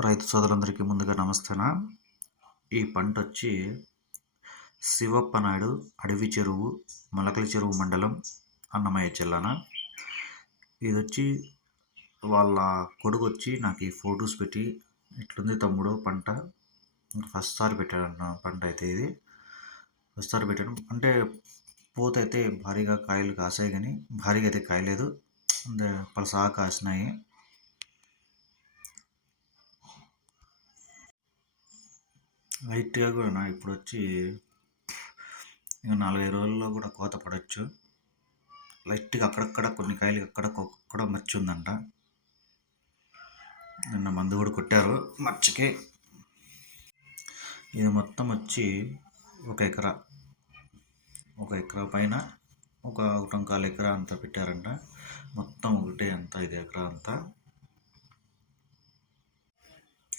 రైతు సోదరులందరికీ ముందుగా నమస్తేనా. ఈ పంట వచ్చి శివప్పనాయుడు అడవి చెరువు మొలకల చెరువు మండలం అన్నమయ్య జిల్లాన. ఇది వచ్చి వాళ్ళ కొడుకు వచ్చి నాకు ఈ ఫొటోస్ పెట్టి ఇట్లుంది తమ్ముడు పంట? ఫస్ట్ సారి పెట్టాడు పంట అయితే ఇది. ఫస్ట్ సారి పెట్టాను. అంటే పూత అయితే భారీగా కాయలు కాసాయి కానీ భారీగా అయితే కాయలేదు. అంటే పలసా కాసినాయి. లైట్గా కూడా ఇప్పుడు వచ్చి ఇంకా నాలుగైదు రోజుల్లో కూడా కోత పడవచ్చు లైట్గా అక్కడక్కడ కొన్ని కాయలు అక్కడక్కడ మర్చి ఉందంట నిన్న మందు కూడా కొట్టారు మర్చికి. ఇది మొత్తం వచ్చి ఒక ఎకరా. ఒక ఎకరా పైన ఒక ఒకటంకాల ఎకరా అంతా పెట్టారంట. మొత్తం ఒకటే అంతా ఇది ఎకరా అంతా.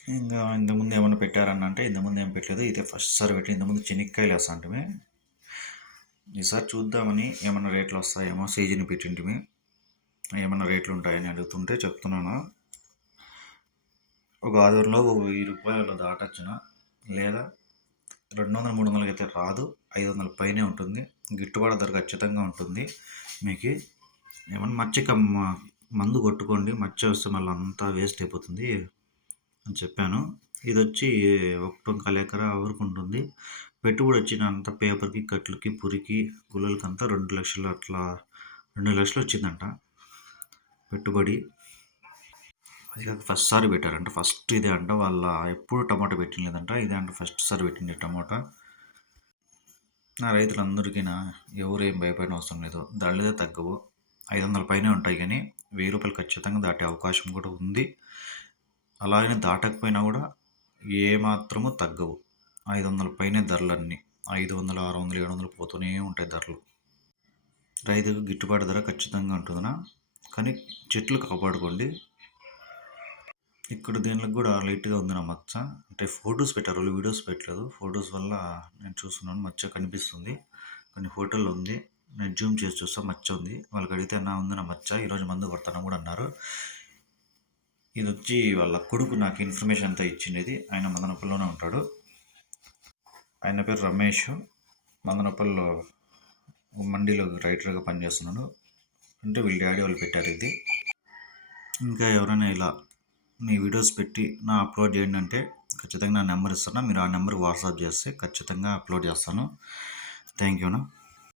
ఇంకా ఇంతకుముందు ఏమైనా పెట్టారన్న అంటే ఇంతకుముందు ఏం పెట్టలేదు. ఇదే ఫస్ట్ సారి పెట్టి ఇంతకుముందు చెనిక్కాయలు వేస్తాంటిమి ఈసారి చూద్దామని ఏమైనా రేట్లు వస్తాయేమో సీజన్ పెట్టింటిమి ఏమైనా రేట్లు ఉంటాయని అడుగుతుంటే చెప్తున్నాను. ఒక ఆధారంలో ఒక వెయ్యి రూపాయలు దాటచ్చిన. లేదా రెండు వందల మూడు వందలకి అయితే రాదు. ఐదు వందల పైనే ఉంటుంది. గిట్టుబాటు ధర ఖచ్చితంగా ఉంటుంది. మీకు ఏమన్నా మచ్చిక మందు కొట్టుకోండి. మచ్చ వస్తే మళ్ళీ అంతా వేస్ట్ అయిపోతుంది. అని చెప్పాను. ఇది వచ్చి ఒకటొంకాల ఎకరా వరకు ఉంటుంది. పెట్టుబడి వచ్చినంత పేపర్కి కట్లకి పురికి గుల్లలకి అంతా రెండు లక్షలు అట్లా రెండు లక్షలు వచ్చిందంట పెట్టుబడి. అది కాక ఫస్ట్ సారి పెట్టారంట. ఫస్ట్ ఇదే అంట. వాళ్ళ ఎప్పుడు టమాటా పెట్టినలేదంట. ఇదే అంట ఫస్ట్ సారి పెట్టింది టమాటా. నా రైతులందరికీ ఎవరేం భయపడిన అవసరం లేదు. దళ్ళదే తగ్గవు. ఐదు వందల పైనే ఉంటాయి కానీ వెయ్యి రూపాయలు ఖచ్చితంగా దాటే అవకాశం కూడా ఉంది. అలాగని దాటకపోయినా కూడా ఏమాత్రము తగ్గవు. ఐదు వందల పైనే ధరలన్నీ. ఐదు వందలు ఆరు వందలు ఏడు వందలు పోతూనే ఉంటాయి ధరలు. రైతుకు గిట్టుబాటు ధర ఖచ్చితంగా ఉంటుందినా? కానీ చెట్లు కాపాడుకోండి. ఇక్కడ దీనికి కూడా లైట్గా ఉంది నా మచ్చ. అంటే ఫొటోస్ పెట్టారు. వాళ్ళు వీడియోస్ పెట్టలేదు. ఫొటోస్ వల్ల నేను చూస్తున్నాను. మచ్చ కనిపిస్తుంది. కొన్ని ఫోటోలు ఉంది. నేను జూమ్ చేసి చూస్తా. మచ్చ ఉంది. వాళ్ళకి అడిగితే నా ఉంది నా మచ్చ. ఈరోజు మందు కొడతాను కూడా అన్నారు. ఇది వచ్చి వాళ్ళ కొడుకు నాకు ఇన్ఫర్మేషన్ అంతా ఇచ్చిండేది. ఆయన మదనపల్లిలోనే ఉంటాడు. ఆయన పేరు రమేష్. మదనపల్లిలో మండీలో రైటర్గా పనిచేస్తున్నాడు. అంటే వీళ్ళ డాడీ వాళ్ళు పెట్టారు ఇది. ఇంకా ఎవరైనా ఇలా మీ వీడియోస్ పెట్టి నా అప్లోడ్ చేయండి అంటే ఖచ్చితంగా నా నెంబర్ ఇస్తాను. మీరు ఆ నెంబర్కి వాట్సాప్ చేస్తే ఖచ్చితంగా అప్లోడ్ చేస్తాను. థ్యాంక్ యూనా